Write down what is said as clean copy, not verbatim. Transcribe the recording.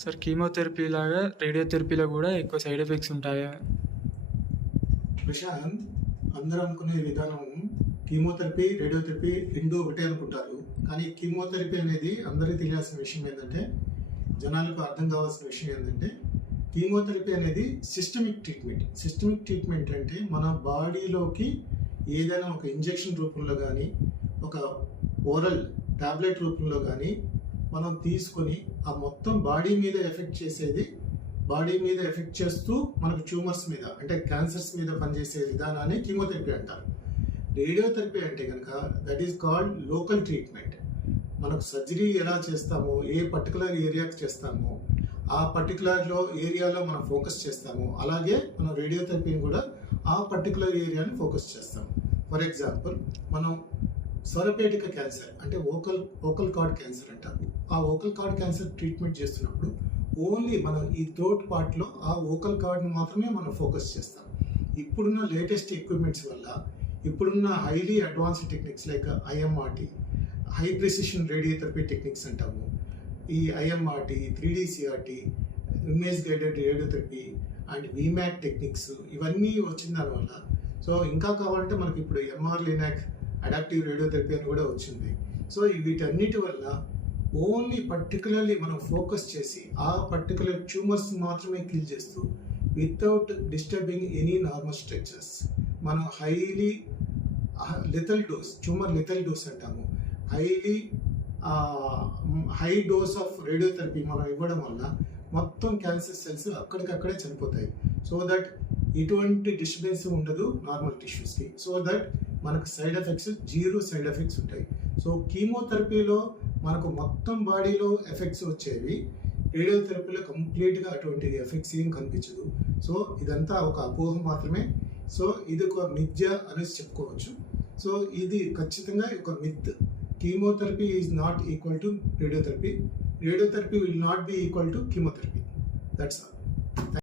Sir chemotherapy లాగా రేడియోథెరపీలో కూడా ఎక్కువ సైడ్ ఎఫెక్ట్స్ ఉంటాయా? ప్రశాంత్, అందరూ అనుకునే విధానం కీమోథెరపీ, రేడియోథెరపీ రెండు ఒకటే అనుకుంటారు. కానీ కీమోథెరపీ అనేది అందరికీ తెలియాల్సిన విషయం ఏంటంటే, జనాలకు అర్థం కావాల్సిన విషయం ఏంటంటే, కీమోథెరపీ అనేది సిస్టమిక్ ట్రీట్మెంట్. సిస్టమిక్ ట్రీట్మెంట్ అంటే మన బాడీలోకి ఏదైనా ఒక ఇంజెక్షన్ రూపంలో కానీ, ఒక ఓరల్ టాబ్లెట్ రూపంలో కానీ మనం తీసుకొని ఆ మొత్తం బాడీ మీద ఎఫెక్ట్ చేసేది, బాడీ మీద ఎఫెక్ట్ చేస్తూ మనకు ట్యూమర్స్ మీద అంటే క్యాన్సర్స్ మీద పనిచేసే విధానాన్ని కీమోథెరపీ అంటారు. రేడియోథెరపీ అంటే కనుక that is called local treatment. మనకు సర్జరీ ఎలా చేస్తామో, ఏ పర్టికులర్ ఏరియాకి చేస్తామో ఆ పర్టికులర్లో ఏరియాలో మనం ఫోకస్ చేస్తాము. అలాగే మనం రేడియోథెరపీని కూడా ఆ పర్టికులర్ ఏరియాని ఫోకస్ చేస్తాం. ఫర్ ఎగ్జాంపుల్, మనం స్వరపేటిక క్యాన్సర్ అంటే ఓకల్ కార్డ్ క్యాన్సర్ అంటారు. ఆ ఓకల్ కార్డ్ క్యాన్సర్ ట్రీట్మెంట్ చేస్తున్నప్పుడు ఓన్లీ మనం ఈ థ్రోట్ పార్ట్లో ఆ ఓకల్ కార్డ్ని మాత్రమే మనం ఫోకస్ చేస్తాం. ఇప్పుడున్న లేటెస్ట్ ఎక్విప్మెంట్స్ వల్ల, ఇప్పుడున్న highly advanced techniques like IMRT, high precision radiotherapy techniques అంటాము. ఈ IMRT, 3D CRT, image guided radiotherapy and VMAT techniques ఇవన్నీ వచ్చిన దానివల్ల సో ఇంకా కావాలంటే మనకి ఇప్పుడు MR లినాక్ అడాప్టివ్ రేడియోథెరపీ అని కూడా వచ్చింది. సో వీటన్నిటి వల్ల ఓన్లీ పర్టికులర్లీ మనం ఫోకస్ చేసి ఆ పర్టికులర్ ట్యూమర్స్ మాత్రమే కిల్ చేస్తూ without disturbing any normal structures మనం హైలీ లిథల్ డోస్, ట్యూమర్ లిథల్ డోస్ అంటాము, హై డోస్ ఆఫ్ రేడియోథెరపీ మనం ఇవ్వడం వల్ల మొత్తం క్యాన్సర్ సెల్స్ అక్కడికక్కడే చనిపోతాయి. సో దట్ ఎటువంటి డిస్టర్బెన్స్ ఉండదు నార్మల్ టిష్యూస్కి. సో దట్ మనకు సైడ్ ఎఫెక్ట్స్, 0 సైడ్ ఎఫెక్ట్స్ ఉంటాయి. సో కీమోథెరపీలో మనకు మొత్తం బాడీలో ఎఫెక్ట్స్ వచ్చేవి, రేడియోథెరపీలో కంప్లీట్గా అటువంటి ఎఫెక్ట్స్ ఏం కనిపించదు. సో ఇదంతా ఒక అపోహ మాత్రమే. సో ఇది ఒక మిథ్య అనేసి చెప్పుకోవచ్చు. సో ఇది ఖచ్చితంగా ఒక myth. Chemotherapy is not equal to radiotherapy. Radiotherapy will not be equal to chemotherapy. That's all.